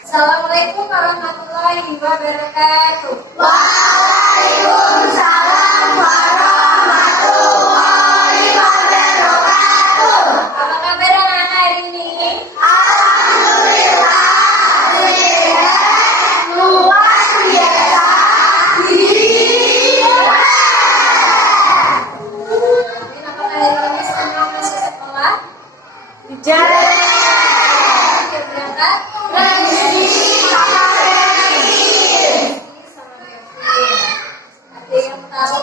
Assalamualaikum warahmatullahi wabarakatuh. Waalaikumsalam warahmatullahi wabarakatuh. Apa kabar anak-anak hari ini? Alhamdulillah, sehat, luar biasa. Apakah hari ini semua masuk sekolah? Jalan. Sudah berangkat? Ada yang tahu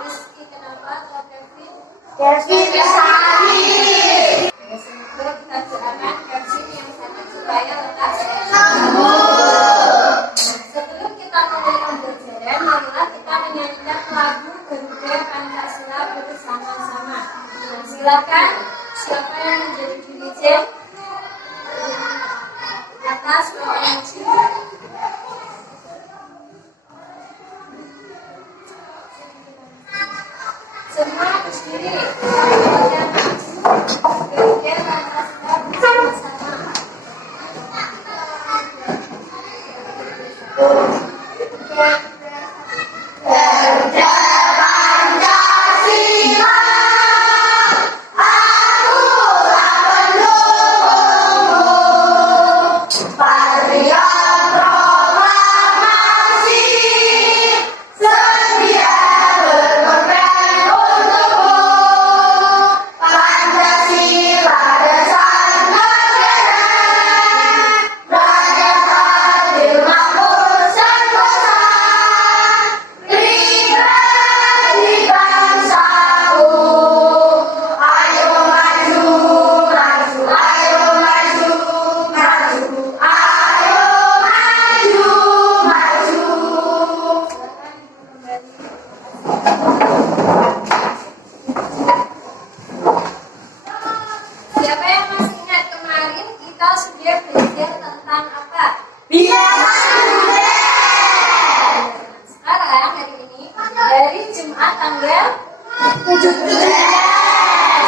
Rizky kenapa atau Kevin? Kevin Sari. Semoga kita doakan Kevin yang sangat supaya lekas Sebelum kita mulai pembelajaran, marilah kita menyanyikan lagu Garuda Pancasila bersama-sama. Nah, silakan siapa yang menjadi dirijen atas provinsi. Semua berdiri. Garuda Pancasila bersama-sama. Garuda Pancasila, akulah pendukungmu. Patriot proklamasi, sedia berkorban untukmu. Pancasila dasar negara, rakyat adil makmur sentosa. Pribadi bangsaku, ayo maju, maju, ayo maju, maju, ayo maju, maju. Siapa yang masih ingat kemarin kita sudah belajar tentang apa? Biarkan budaya. Sekarang hari ini dari Jumat tanggal 17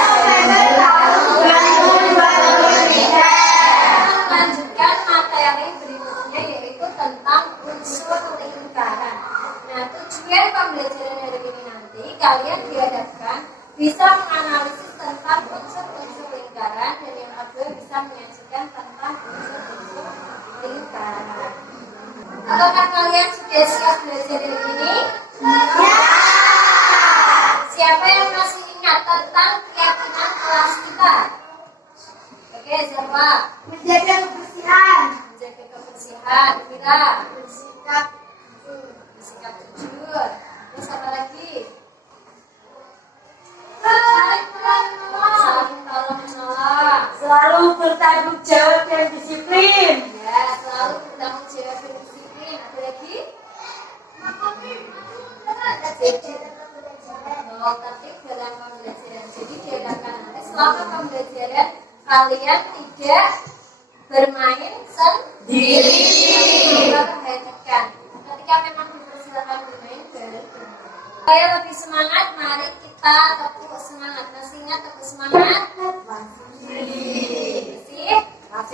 November tahun 2023. melanjutkan materi berikutnya yaitu tentang unsur lingkaran. Nah, tujuan pembelajaran hari ini nanti kalian dihadapkan bisa menganalisis tentang unsur-unsur lingkaran dan yang kedua bisa menyajikan tentang unsur-unsur lingkaran. Apakah kalian sudah siap belajar hari ini? Ya. Siapa yang masih ingat tentang keyakinan kelas kita? Oke, siapa? Menjaga kebersihan. Menjaga kebersihan, kita Bersikap bersikap jujur. Terus apa lagi? saling menolong. Saling tolong menolong. Selalu bertanggung jawab dan disiplin. Ya, selalu bertanggung jawab dan disiplin. Ada lagi? Tertib dalam pembelajaran. Jadi diadakan nanti selama pembelajaran kalian tidak bermain sendiri. Perhatikan. Ketika memang dipersilakan bermain baru bermain. Supaya lebih semangat, mari kita tepuk semangat. Masih ingat tepuk semangat? Masih?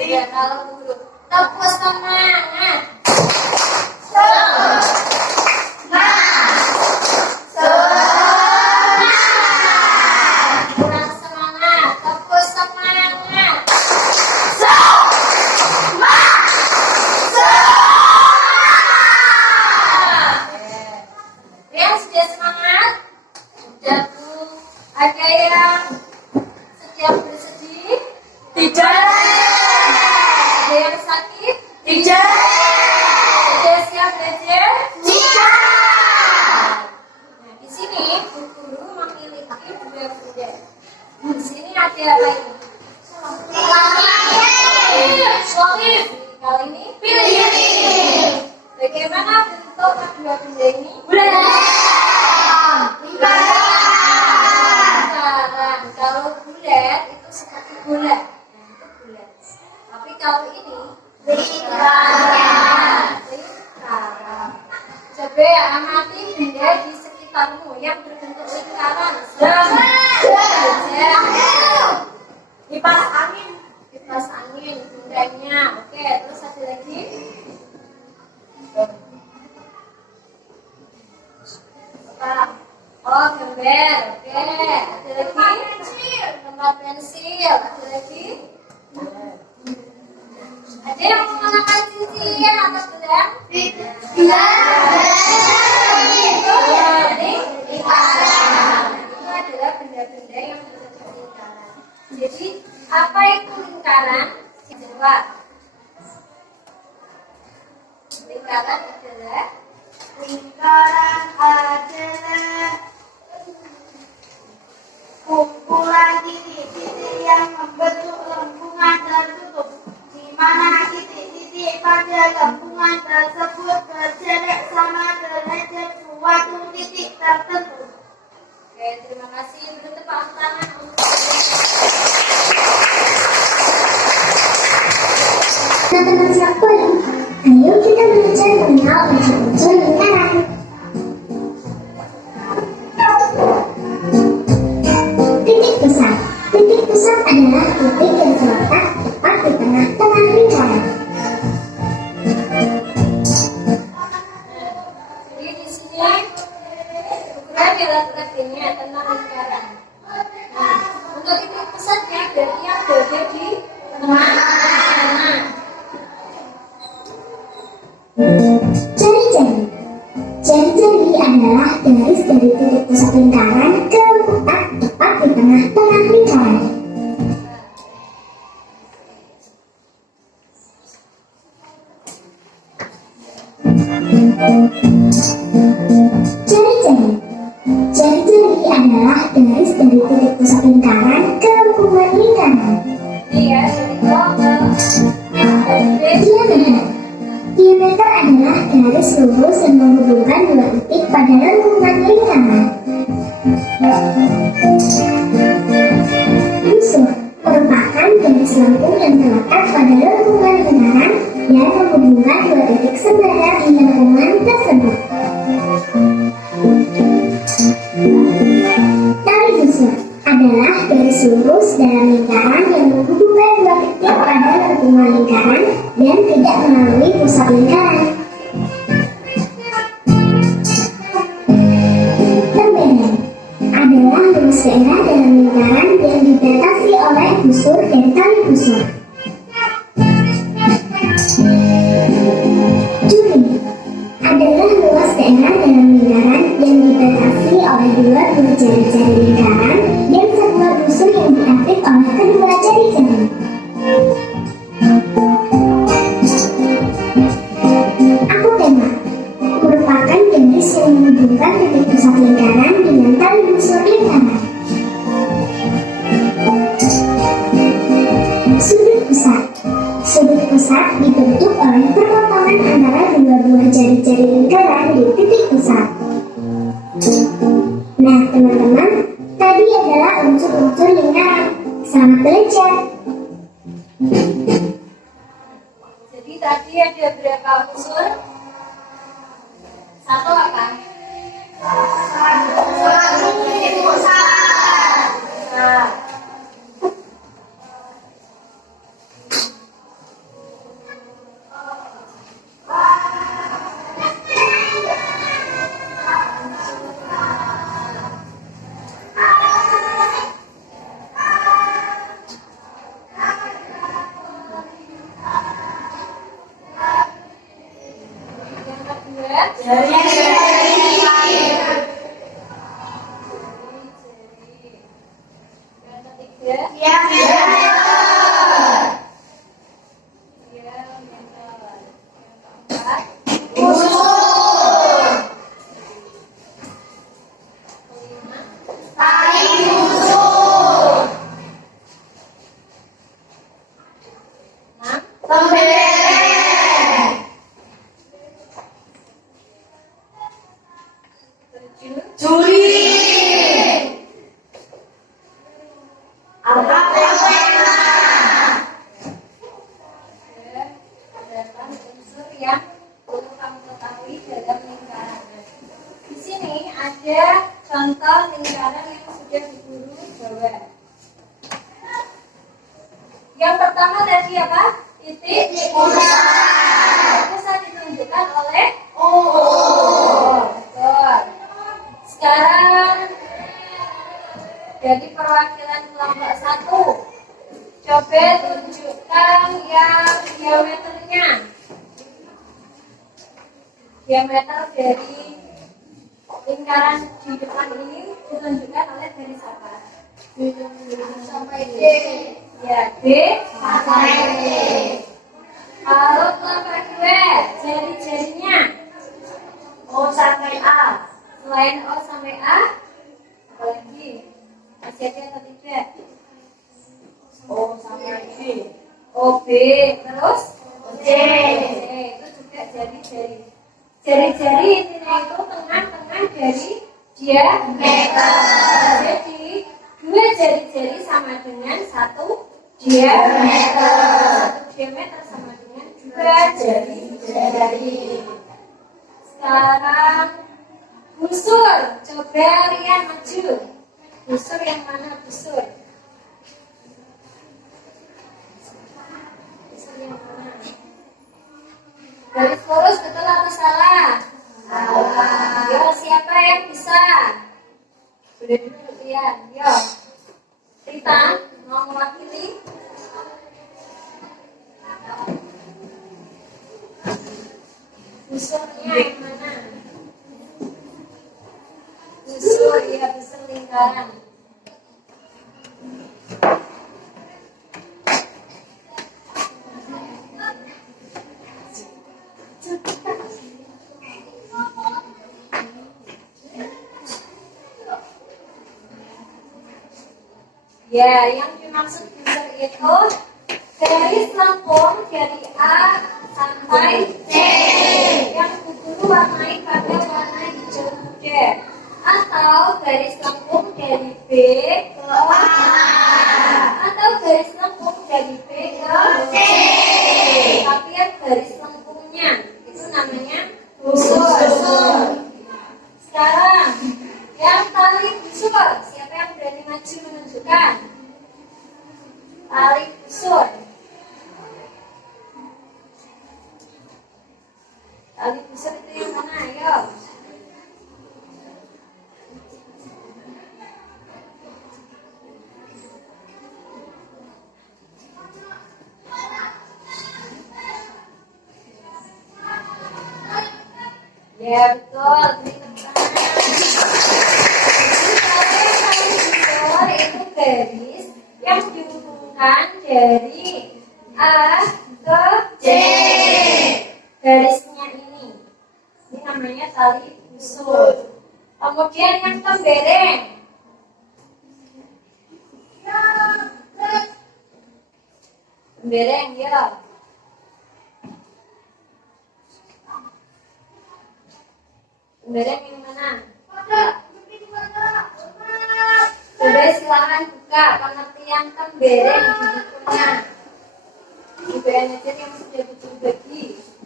Ya, kalau dulu tepuk semangat. Kurang semangat, tepuk semangat. Yang sudah semangat? Sudah tuh. Ada yang sedang bersedih? Tidak. Ada yang sakit? Tidak. Sudah siap belajar? Tidak. Nah, di sini Bu Guru memiliki benda-benda. Di sini ada apa ini? Selotip. Kali ini Pilih. bagaimana bentuk kedua benda ini? Bulan. Lingkaran. Kalau bulat itu seperti bulat. Nah, itu bulat. Tapi kalau ini Lingkaran. lingkaran. Coba amati benda di sekitarmu yang berbentuk lingkaran. Kipas angin. Kipas angin, bendanya. Oke, terus ada lagi? yang menggunakan cincin atau gelang? Lingkaran. Itu adalah benda-benda yang berbentuk lingkaran. Jadi, apa itu lingkaran? Jawab. Lingkaran adalah kumpulan titik-titik yang membentuk lengkungan tertutup, di mana titik-titik pada lengkungan tersebut berjarak sama derajat suatu titik tertentu. Oke, terima kasih. Beri tepuk tangan untuk Teman-teman sekali, ayo kita belajar mengenal unsur-unsur lingkaran. Titik pusat. Titik pusat adalah titik yang terletak tepat di tengah-tengah lingkaran. Jadi di sini ukuran yang lakukan ini tentang lingkaran. Nah, untuk titik pusatnya berarti yang berada di tengah. Jari-jari. Jari-jari adalah garis dari titik pusat lingkaran ke lengkap tepat di tengah-tengah lingkaran. Jari-jari. Jari-jari adalah garis dari titik pusat lingkaran ke lengkungan lingkaran. Ini ya, jadi Diameter. Diameter adalah garis lurus yang menghubungkan dua titik pada lengkungan lingkaran. Busur merupakan garis lengkung yang terletak pada lengkungan lingkaran yang menghubungkan dua titik sembara di lengkungan tersebut. Tali busur adalah garis lurus dalam lingkaran yang menghubungkan dua titik pada lengkungan lingkaran dan tidak melalui pusat lingkaran. Lembaran adalah luas daerah dalam lingkaran yang dibatasi oleh busur dan tali busur. Duri adalah luas daerah dalam lingkaran yang dibatasi oleh dua buah jari-jari lingkaran dan sebuah busur yang diapit oleh kedua jari-jari. Apotema merupakan garis yang menghubungkan titik pusat lingkaran dengan tali busur lingkaran. Sudut pusat. Sudut pusat dibentuk oleh perpotongan antara dua buah jari-jari lingkaran di titik pusat. Nah, teman-teman, tadi adalah unsur-unsur lingkaran. Selamat belajar. Jadi tadi ada berapa unsur? Satu apa? Nah, yang kedua. Yang ketiga. Diameter. Yang keempat. Kelima. Enam. Tujuh. Delapan unsur yang perlu kamu ketahui dalam lingkaran. Di sini ada contoh lingkaran yang sudah diguru bawah. Yang pertama tadi apa? Titik pusat. Pusat ditunjukkan oleh betul. Sekarang dari perwakilan kelompok 1, coba tunjukkan yang diameternya busurnya. Diameter dari lingkaran di depan ini ditunjukkan oleh garis apa? Sampai D. Ya, D sampai D. Lalu nomor 2, jari-jarinya. O sampai A. Selain O sampai A, apa lagi? Masih ada atau tidak? O sampai B. O, B, terus? C. Itu juga jari-jari. Jari-jari intinya itu tengah-tengah dari diameter. Jadi, 2 jari-jari sama dengan 1 diameter. 1 diameter sama dengan 2 jari-jari. Sekarang busur. Coba Rian maju. Busur yang mana busur? Busur yang mana? Garis lurus betul atau salah? Salah. Yo, siapa yang bisa? Sudah dulu Rian. Yo. Rita, mau mewakili? Busurnya yang mana? Busur, ya busur lingkaran. Ya, yang dimaksud busur itu garis lengkung dari A sampai C yang dulu warnai pada warna hijau muda, atau garis lengkung dari B ke A, atau garis lengkung dari B ke C. Tapi yang garis lengkungnya itu namanya busur. Sekarang yang tali busur, siapa yang berani maju menunjukkan tali busur? Tali busur itu yang mana? Ayo. Ya betul. Itu garis yang dihubungkan dari A ke C. Garisnya ini namanya tali busur. Kemudian yang tembereng. Tembereng ya. Tembereng yang mana? Coba silakan buka pengertian tembereng di bukunya. Di BNJ yang sudah berbagi.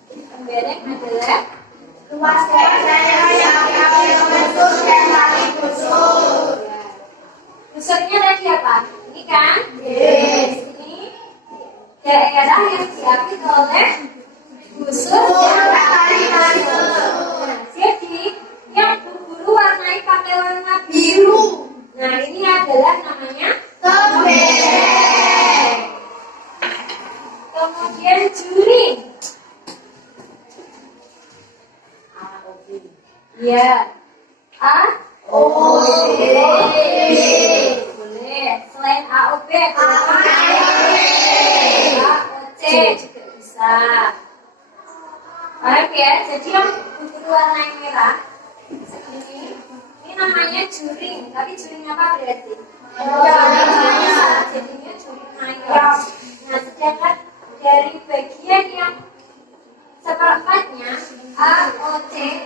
Tembereng adalah Luas daerah yang diambil bentuk dan tali busur. busurnya tadi apa? Ini kan? Yes. Ini daerah yang diambil oleh busur dan tali busur. Jadi yang guru warnai pakai warna biru. Nah ini adalah namanya tembereng. Kemudian juring. Ya. A, O, B. Boleh. Selain A, O, B, A, O, C juga bisa. Oke ya. Jadi yang guru warna yang merah ini namanya juring. Tapi juring apa berarti? Jadinya juring mayor. Nah sedangkan dari bagian yang seperempatnya A, O, C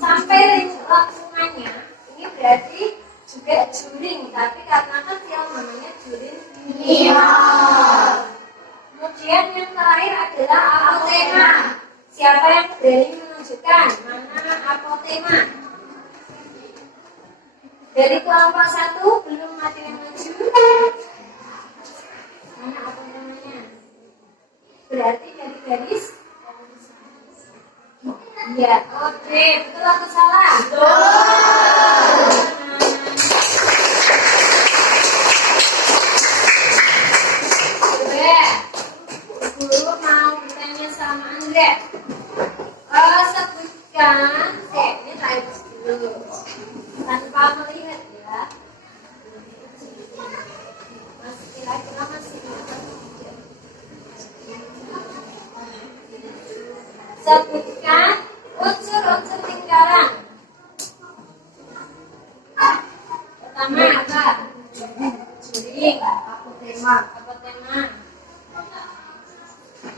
sampai lengkungannya ini berarti juga juring, tapi karena kecil namanya juring minor. Kemudian yang terakhir adalah apotema. Siapa yang berani menunjukkan mana apotema? Dari kelompok 1 belum ada yang maju. Mana apotemanya? Berarti dari garis. Ya, oke, betul atau salah? Betul. Coba, guru mau bertanya sudah. Sebutkan, ini saya dulu tanpa melihat ya. Masih kira-kira masih ingat. Sebutkan unsur-unsur lingkaran. Pertama apa? Juring. Apa tema?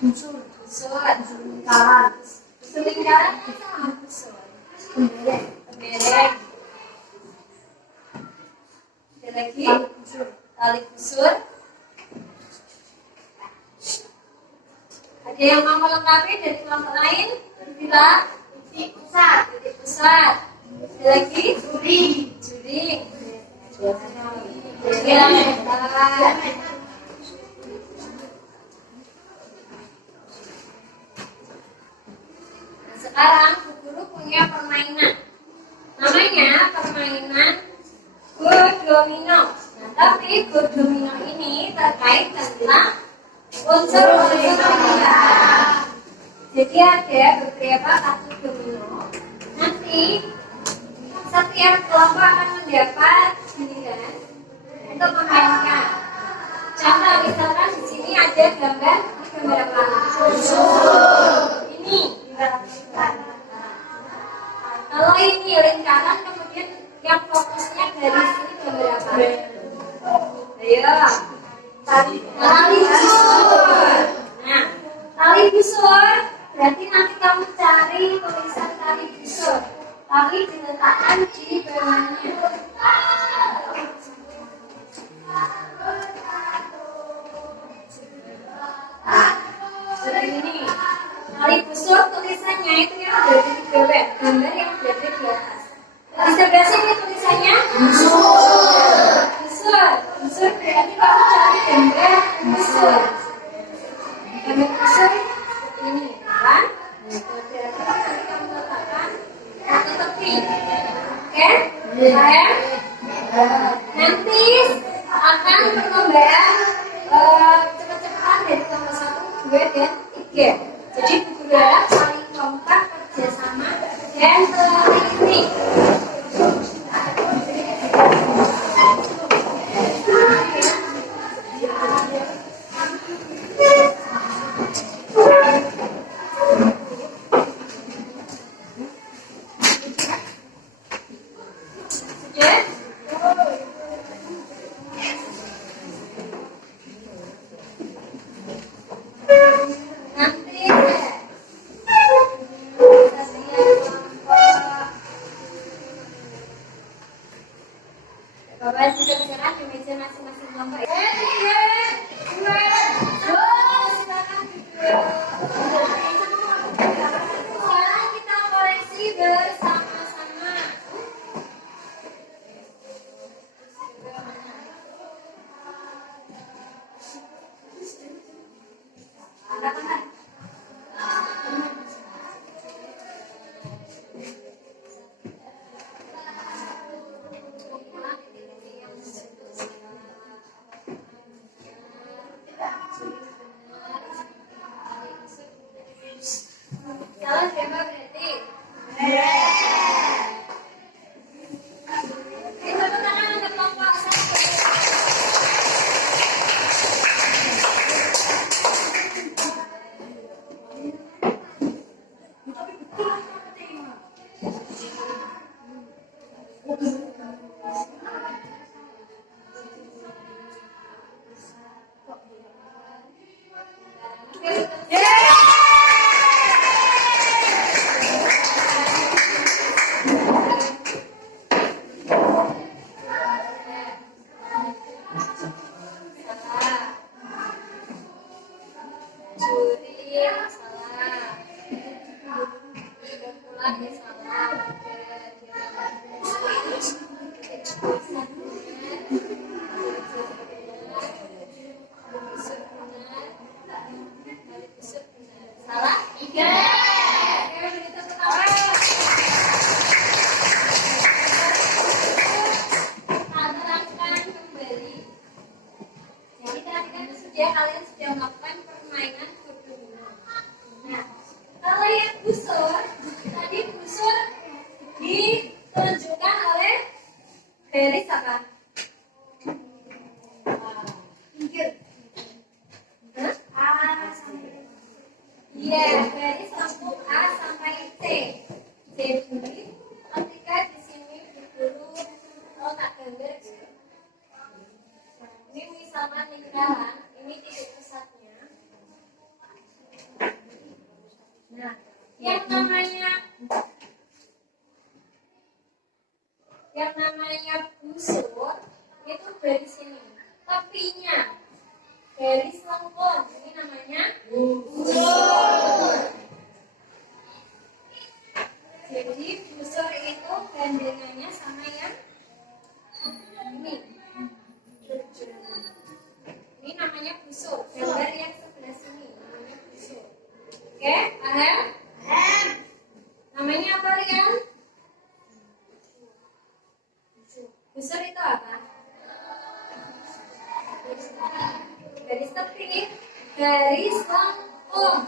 Unsur lingkaran. Unsur lingkaran itu apa unsur? Kemerek. Ada lagi? Tali busur. Ada yang mau melengkapi dari kelompok lain? Bilang titik pusat. Ada lagi? Juring. Nah, sekarang Bu Guru punya permainan. Namanya permainan good domino. Nah, tapi good domino ini terkait tentang unsur-unsur lingkaran. Jadi ada beberapa kartu domino. Nanti setiap kelompok akan mendapat giliran untuk memainkan. Contoh misalkan di sini ada gambar apa? Ini. Kalau ini lingkaran, kemudian yang fokusnya dari sini gambar apa? Ayo. Tali busur. Nah, tali busur berarti nanti kamu cari tulisan tali busur. Tali diletakkan di bawahnya. Seperti ini. Tali busur tulisannya itu yang berada di bawah, gambar yang berada di atas. Di sebelah sini tulisannya busur berarti kamu cari gambar busur. Gambar busur ini kan? Berarti nanti kamu letakkan satu tepi. Oke? Sayang? Nanti akan perlombaan cepat-cepatan dari kelompok 1, 2, dan 3. Jadi Bu Guru harap saling kompak, kerjasama, dan teliti. Bapak sudah bergerak di meja masing-masing kelompok. 3, 2, 1, silakan duduk. Sekarang kita koleksi bersama-sama. Salah siapa berarti? Ini tepuk tangan untuk kelompok 1. Salah? 3. Oke, beri tepuk tangan. Terangkan kembali. Jadi tadi kan kalian sudah melakukan permainan domino. Nah, Nah, yang namanya busur itu dari sini. Tepinya garis lengkung ini namanya busur. Jadi busur itu gandengannya sama yang ini. Ini namanya busur. Gambar yang sebelah sini namanya busur. Oke, paham? Namanya apa, Rian? Busur itu apa? Garis tepi, garis lengkung.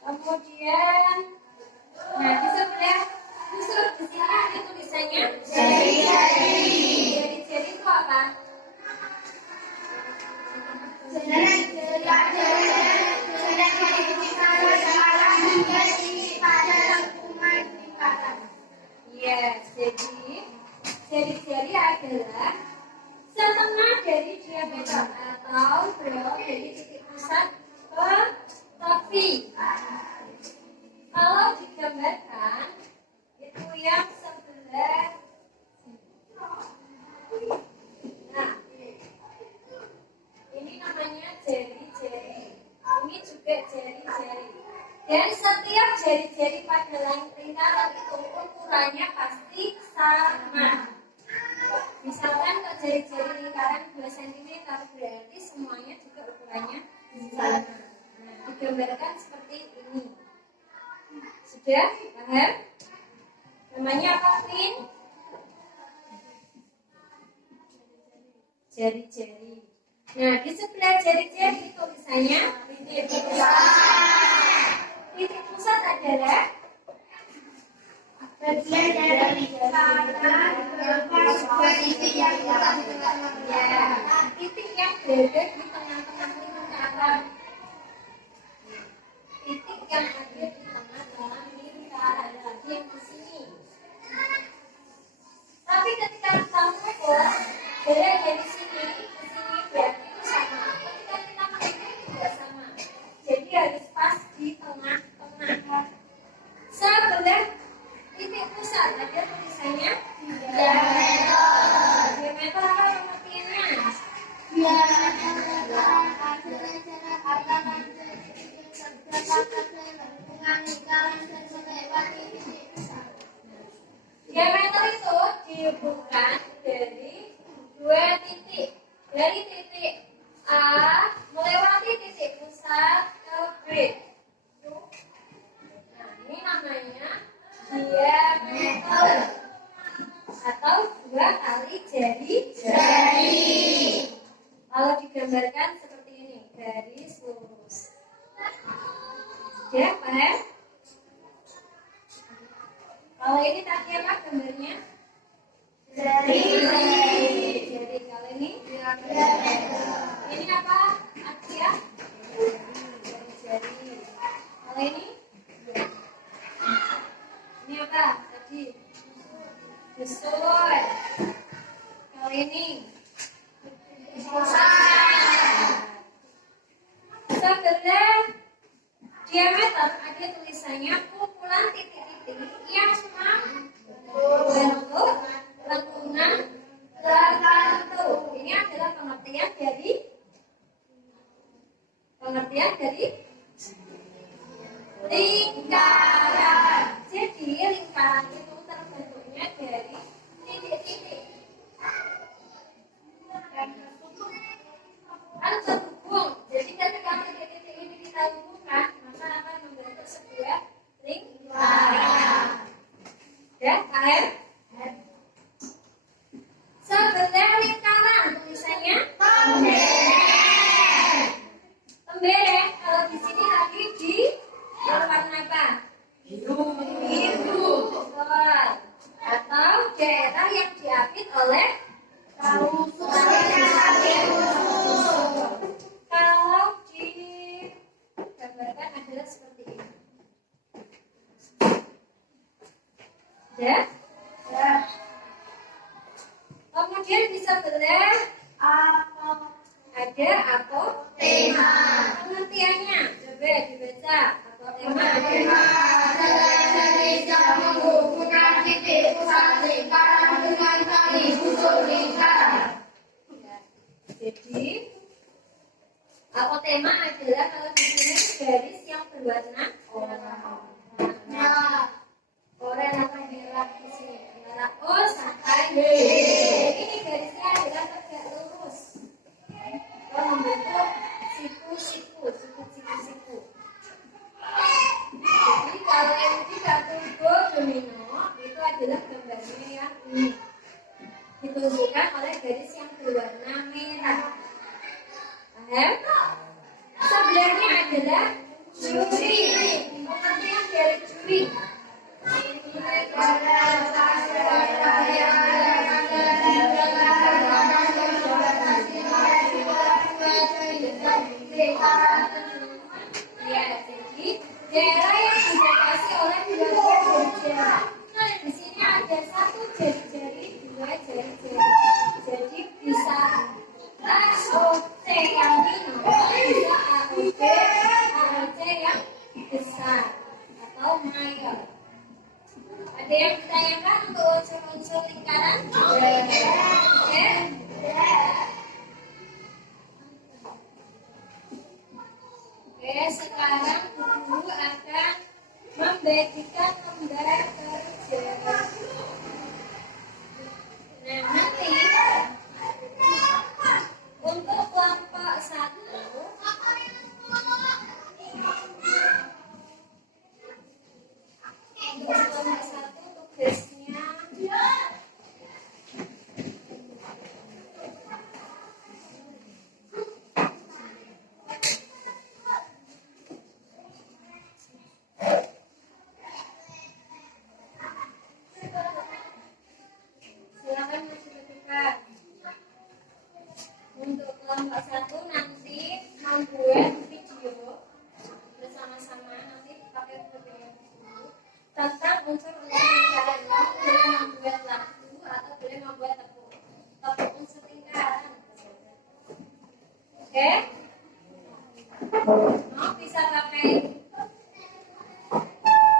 Kemudian, nah di sebelah busur di sini ada tulisannya jari-jari. Jari-jari itu apa? Yes, jadi jari-jari adalah setengah dari diameter atau belok dari titik pusat ke tepi. Kalau digambarkan itu yang sebelah. Nah, ini namanya jari-jari. Ini juga jari-jari. Dan setiap jari-jari pada lingkaran itu ukurannya pasti sama. Misalkan kalau jari-jari lingkaran 2 cm berarti semuanya juga ukurannya sama. Nah, digambarkan seperti ini. Sudah paham? Namanya apa, Vin? Jari-jari. Nah, di sebelah jari-jari tulisannya titik pusat. Titik pusat adalah bagian dari titik yang berada di tengah-tengah lingkaran. Titik yang ada di tengah-tengah lingkaran yang di sini. Tapi ketika kita mengukur jarak dari sini ke sini berarti itu sama. Ketika kita mengukur juga sama. Jadi harus pas di tengah-tengah. Sebelah titik pusat ada tulisannya diameter. Diameter apa pengertiannya? Diameter itu dihubungkan dari 2 titik. Dari titik A melewati titik pusat ke B. Nah, ini namanya diameter atau 2 kali jari. Kalau digambarkan seperti ini, garis lurus. Ya, paham? Kalau ini tadi apa gambarnya? Jari. Kalau ini? Ini apa? Akia? Jari. Kalau ini? Ini apa? Tadi? Busur. Kalau ini? Sebelah diameter ada tulisannya kumpulan titik-titik yang membentuk lengkungan tertentu. Ini adalah pengertian dari lingkaran. Jadi lingkaran itu terbentuknya dari titik-titik. Harus terhubung. Jadi ketika titik-titik ini kita hubungkan, maka akan membentuk sebuah lingkaran. Ya, paham? Sebelah lingkaran tulisannya temberen. Kalau di sini lagi di warna apa? Biru. Betul. Atau daerah yang diapit oleh kalau digambarkan adalah seperti ini. Ya? Kemudian di sebelah ada apoteha. Pengertiannya coba dibaca. Apotema menghubungkan titik pusat lingkaran dengan tali ujung lingkaran. Jadi apotema adalah kalau di sini garis yang berwarna oranye atau merah di sini. Merah O sampai D. Ini garisnya adalah tegak lurus. Atau membentuk siku-siku. Jadi kalau yang tidak turbo domino itu adalah gambarnya yang ini. Ditunjukkan oleh garis yang berwarna merah. Paham? Sebelahnya adalah juri. Pengertian dari juri. Ya, jadi daerah yang dibatasi oleh dua jari-jari. Nah, di sini ada satu jari-jari, dua jari-jari. Jadi bisa AOC yang minor, bisa AOC yang besar atau mayor. Ada yang ditanyakan untuk unsur-unsur lingkaran? Oke. Oke, sekarang guru akan membagikan lembar kerja. Nah, nanti untuk kelompok 1 tugasnya silakan mencoba. Untuk kelompok 1 nanti membuat video bersama-sama, nanti pakai video tentang unsur-unsur lingkaran. Kamu boleh membuat lagu atau boleh membuat tepuk unsur lingkaran. Oke? Mau bisa pakai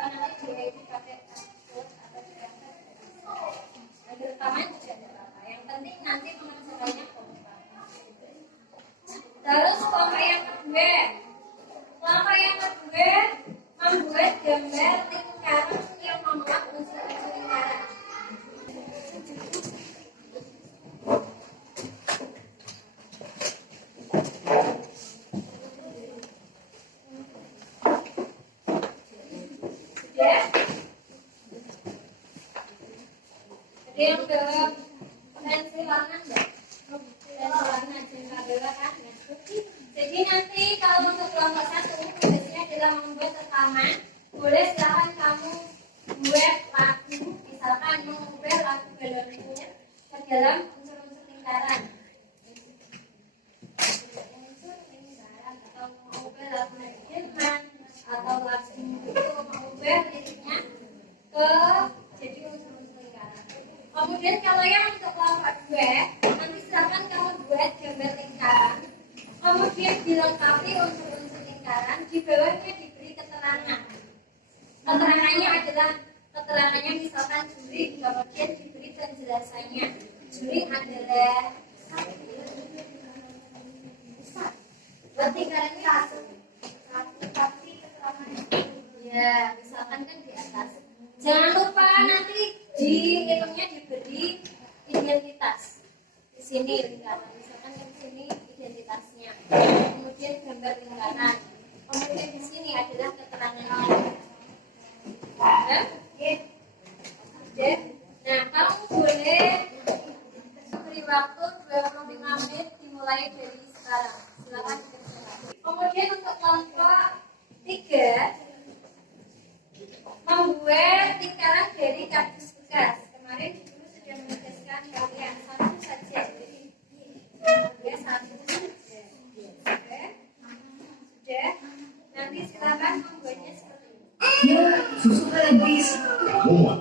nanti dia itu pakai password atau password. Ada rekaman juga ada apa. Yang penting nanti mengerjakannya kompak. Terus kelompok yang kedua membuat gambar lingkaran yang memuat unsur-unsur lingkaran. Sudah? Ada yang bawa pensil warna enggak? Pensil warna juga bawa kan? Jadi nanti kalau untuk kelompok 1 tugasnya adalah membuat rekaman. Boleh silakan kamu buat lagu, misalkan mengubah lagu balonku ke dalam unsur-unsur lingkaran. Unsur lingkaran atau mengubah lagu Firman atau lagu itu mengubah liriknya ke jadi unsur-unsur lingkaran. Kemudian kalau yang untuk kelompok 2 nanti silakan kamu buat gambar lingkaran. Kemudian dilengkapi unsur-unsur lingkaran, di bawahnya diberi keterangan. Keterangannya adalah keterangannya misalkan juri, kemudian diberi penjelasannya. Juri adalah buat lingkarannya satu tapi keterangannya. Ya, misalkan kan di atas. Jangan lupa nanti di ilmunya diberi identitas. Di sini lingkaran, misalkan di sini identitasnya. Kemudian gambar lingkaran. Kemudian di sini adalah keterangannya. Ya? Ya. Nah, kamu boleh beri waktu 25 menit dimulai dari sekarang. Silakan dikerjakan. Kemudian untuk kelompok 3 membuat lingkaran dari kardus bekas. Kemarin guru sudah menugaskan kalian satu saja. Ya, satu saja. Sudah. Nanti silakan membuatnya seperti ini. Ya, susu habis. Muat.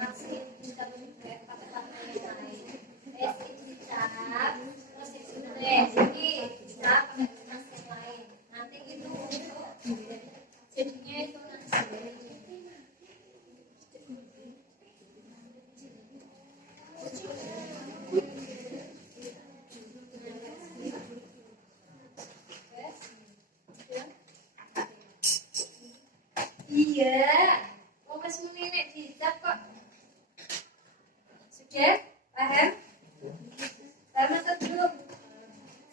kasih bisa juga pakai warna yang lain. Es itu dicap, terus itu jadi dicap pakai kertas yang lain. Nanti itu jadinya itu nanti. Iya, mau mas nenek dicap kok. Sudah, paham? Paham atau belum?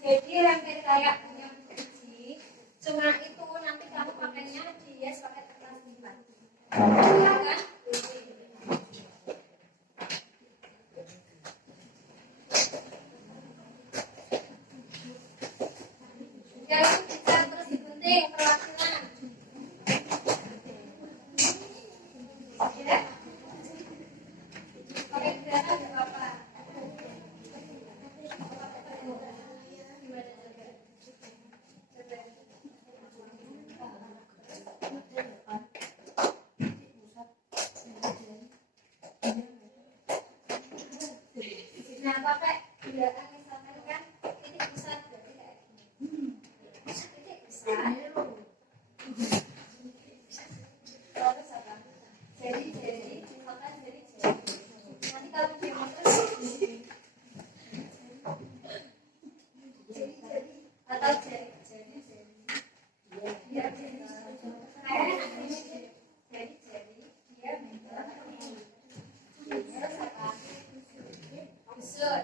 Jadi hampir kayak punya biji, cuma itu nanti kamu pakainya dihias pakai kertas lipat. Iya kan? Ya itu bisa terus digunting perlakuan. Ya, pakai gerakan nggak apa-apa. Gimana coba? Nah, pakai gerakan misalkan kan titik pusat berarti kayak gini. Titik pusat. Terus apa? Jadi, misalkan jadi. Nanti kalau dia terus atau jadi. Dia dia megang. Terus apa? Usut.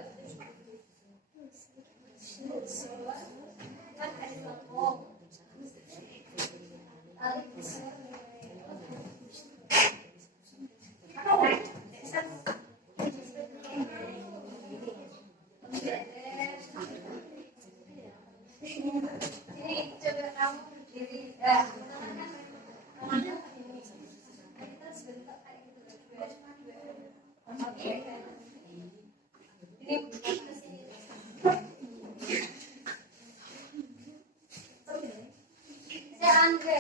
Kan ada lempung. Tali usut. Ini coba kamu berdiri. Tangannya begini. Kita sebentar kayak gitu. Oke. Ini ke sini. Saya Andre.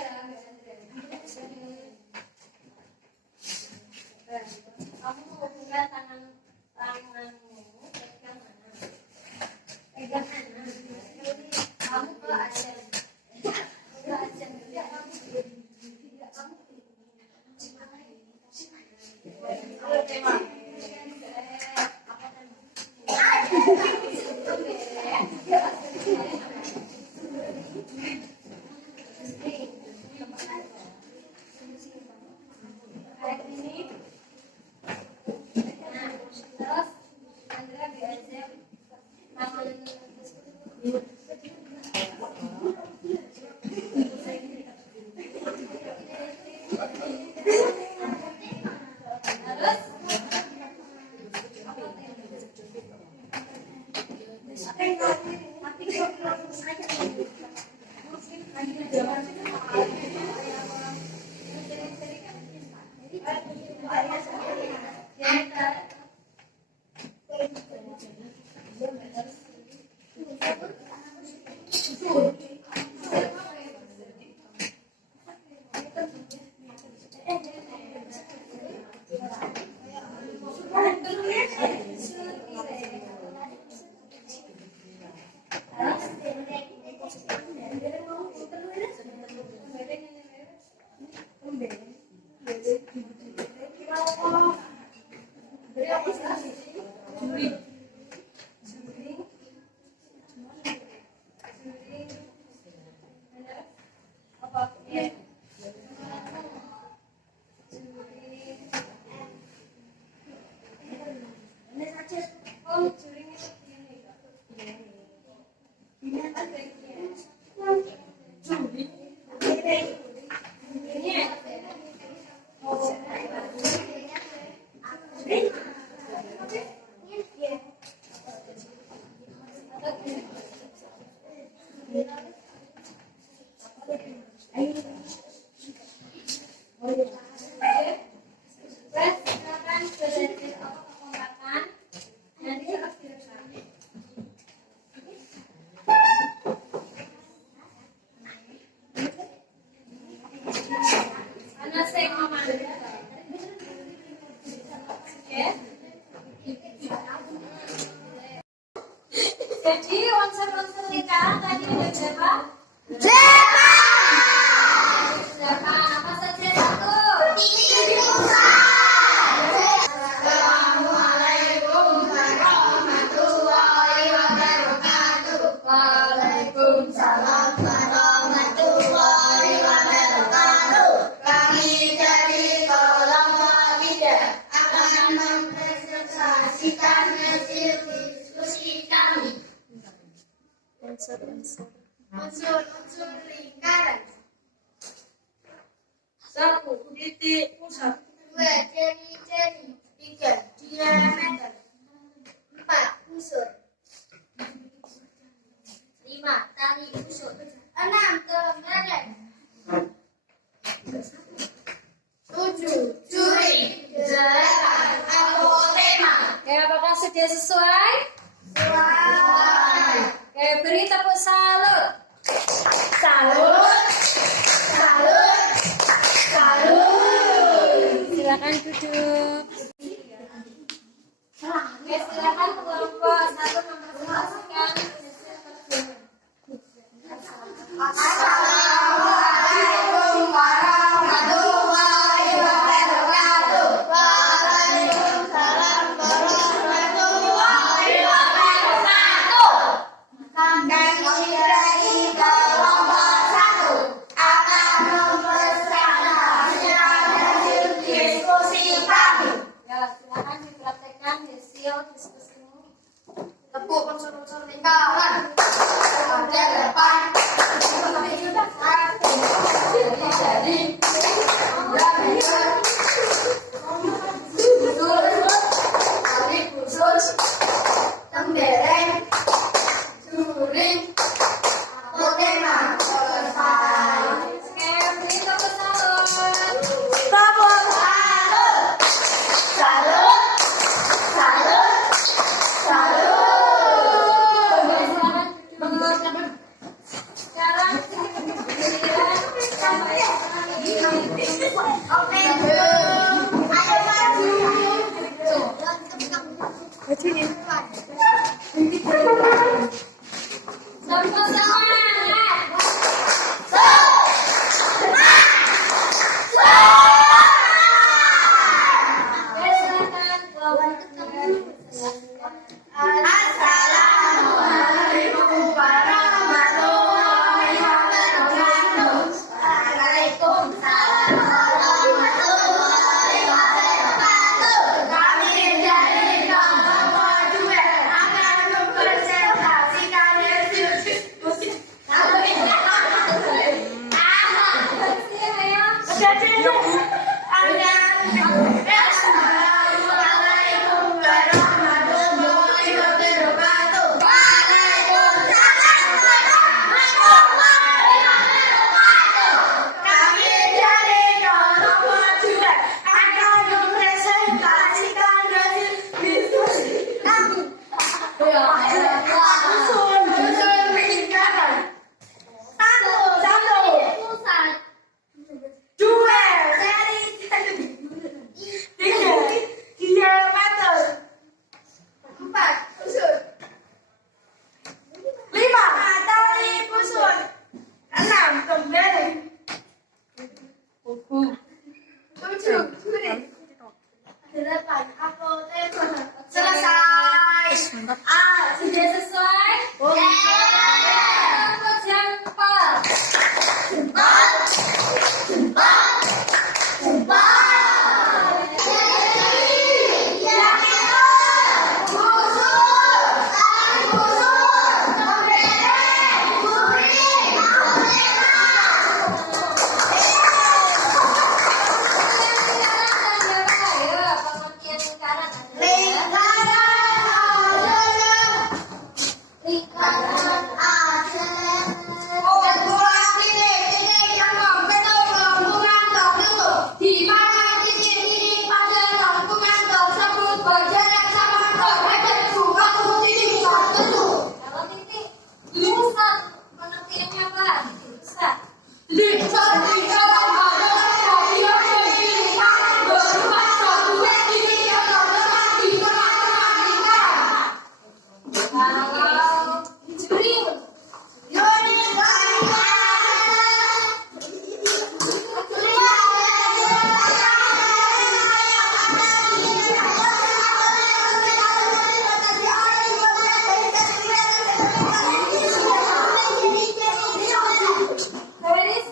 Kamu mau pegang tanganmu pegang mana? Pegang mana? Kamu ke aja. Ke aja. Tidak kamu. Tidak kamu. Tema. Kayak ini. Nah, terus Andrea belajar tangan Ana saya mama. Unsur-unsur lingkaran. 1. Titik pusat. 2. Jari-jari. 3. Diameter. 4. Unsur. 5. Tali unsur. 6. Kelembaran. 7. Juri. 8. Apotema. Oke, apakah sudah sesuai? Sesuai. Oke, beri tepuk salut. Salut. Salut. Salut. Silakan duduk. Oke, silakan kelompok 1 mempresentasikan hasil kerjanya. Assalamualaikum warahmatullahi wabarakatuh. Waalaikumsalam warahmatullahi wabarakatuh. Kami dari kelompok 1 akan mempresentasikan hasil diskusi kami. Ya, silakan dipraktekkan hasil diskusimu. Tepuk unsur-unsur lingkaran. Ke depan. Jadi, tali khusus, tembereng, juring, apotema. Selesai. Oke, beri tepuk salut. Salut. Salut. Salut. Salut. Oke, silakan duduk. Sekarang giliran sampai Oke, ayo maju. Contoh semangat. Oke, silakan kelompok. Assalamualaikum warahmatullahi wabarakatuh. Waalaikumsalam warahmatullahi wabarakatuh. Kami dari kelompok 2 akan mempresentasikan hasil diskusi. Assalamualaikum warahmatullahi wabarakatuh. Waalaikumsalam warahmatullahi wabarakatuh. Kami dari kelompok 2 akan mempresentasikan hasil diskusi kami. Unsur lingkaran. 1. Pusat. 2. Jari-jari. 3. Diameter. 4. Unsur. 5. Tali unsur. 6. Tembereng. 7. Juring. 8. Apotema. Selesai. Sudah sesuai? Tepuk jempol. Ayo, pengertian lingkaran adalah lingkaran di mana titik-titik pada lengkungan tersebut berjarak sama terhadap dua titik tertentu. Kalau titik pusat, pengertiannya apa? Titik pusat. Lingkar lingkaran adalah bagian dari lingkaran berupa satuan titik yang terletak di tengah-tengah lingkaran. Kalau juring, garis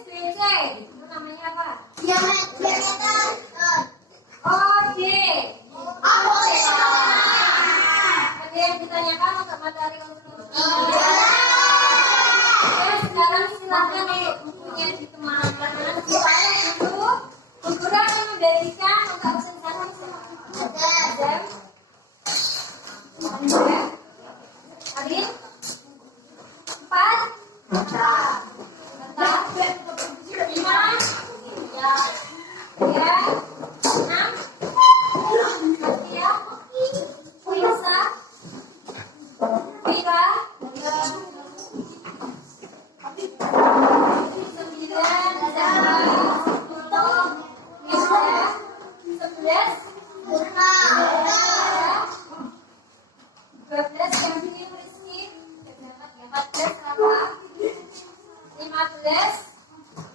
bingkai, itu namanya apa? Oke. Ada yang ditanyakan untuk materi untuk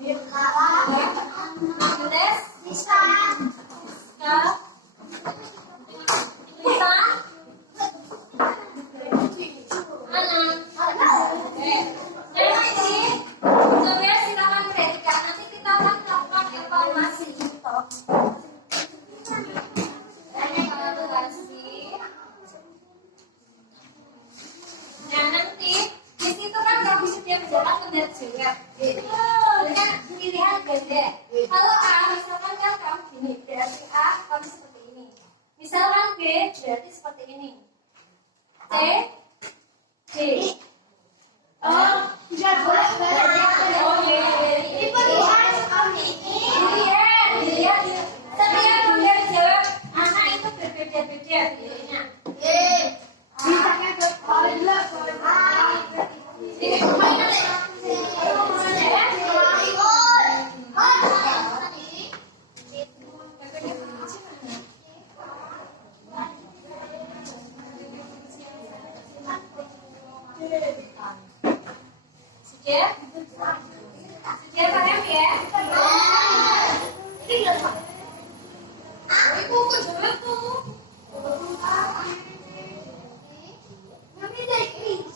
16. Siska. Lisa. Anang. Oke. Nah, ini coba silakan perhatikan. Nanti kita akan melakukan evaluasi gitu. Evaluasi. Nah, nanti di situ kan kamu setiap jalan pengerjaan. Ini kan pilihan gede. Kalau A, misalkan kan kamu gini, berarti A kamu seperti ini. Misalkan B, berarti seperti ini. C, D. Oh, tidak boleh balik. Oh iya. Ini pilihan seperti ini. Dilihat. Setiap pengerjaan anak itu berbeda-beda pilihnya. Misalnya berkolah. Sudah? Sudah paham ya? Ini berapa? Ibu berapa? Mami dah ini.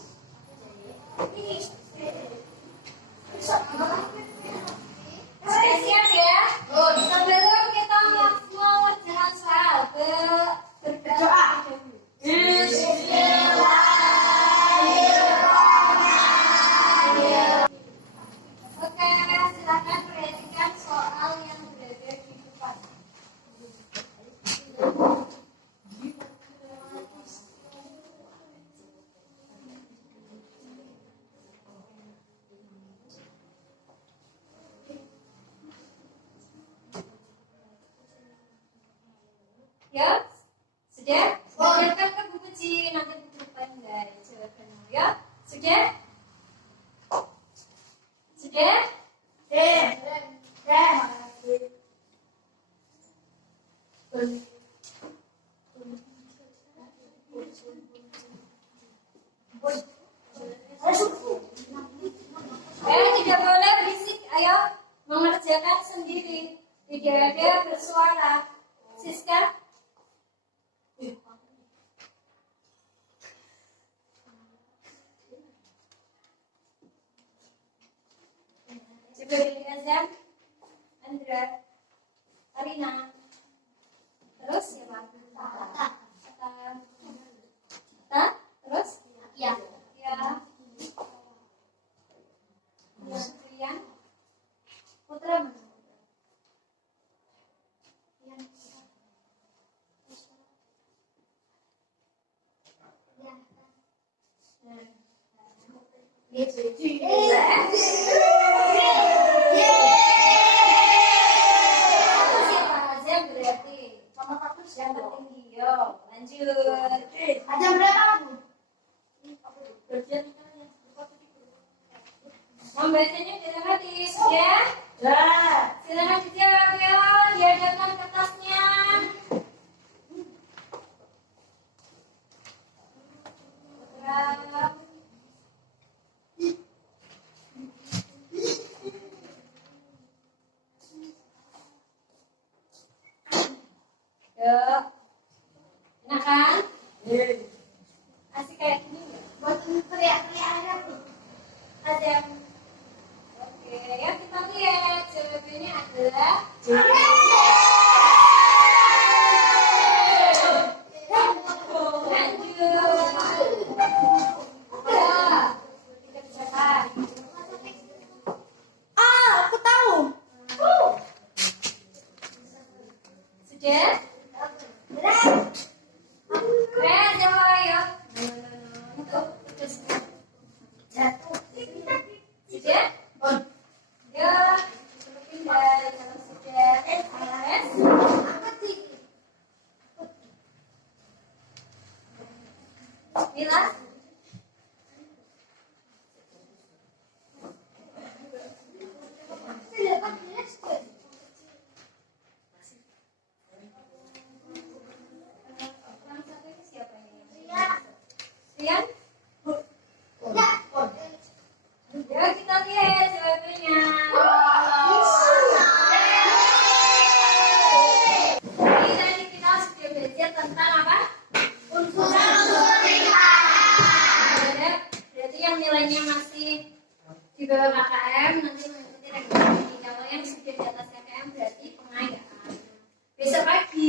Sudah siap ya? Sebelum kita mengerjakan soal berdoa. Oke, silakan perhatikan soal yang berada di depan. Ya, sudah? Silakan ke buku C, nanti buku depan guys. Jawabannya ya. Sudah? Sudah? Tidak boleh berisik. Ayo mengerjakan sendiri. Tidak ada bersuara. Siska? Coba pilih Azam, Andra, Arina. Terus siapa? Tata. Terus? Ya. Rian. Putra mana? Siapa Azam berarti? Yang tertinggi. Yo, lanjut. Ada berapa? Membacanya dengan hati, ya? Silakan dijawab ya, dihadapkan kertasnya. Yuk, enak kan? Asik kayak gini nggak? Buat teriak-teriaknya tuh. Azam. Oke, ya kita lihat jawabannya adalah lanjut. Ya, kita kerjakan. Aku tahu. Sudah? Jawab ya. Untuk terus. Jatuh. Sudah? Ya, pindah kalau sudah.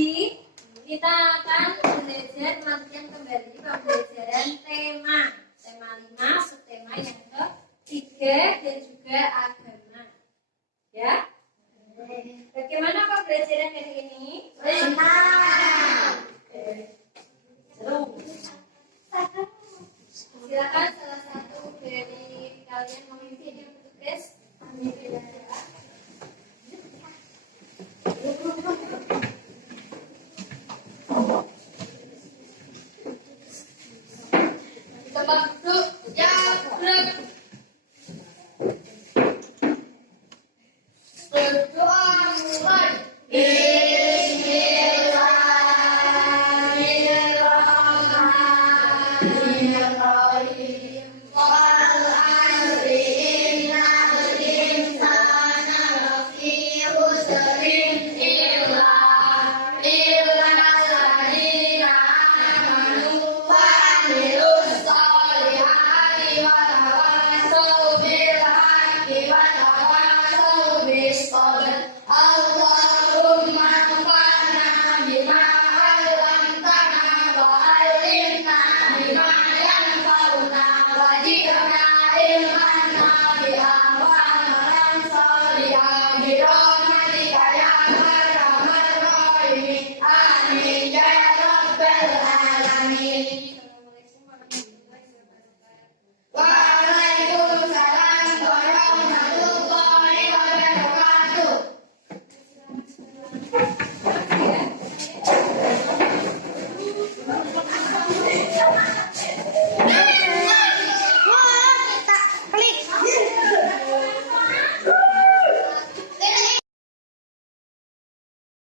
Pagi kita akan belajar melanjutkan kembali pembelajaran tema 5, subtema yang ketiga dan juga agama. Ya. Bagaimana pembelajaran hari ini? Seru. Silakan salah satu dari kalian memimpin yang bertugas. Tempat duduk yang berat. Duduk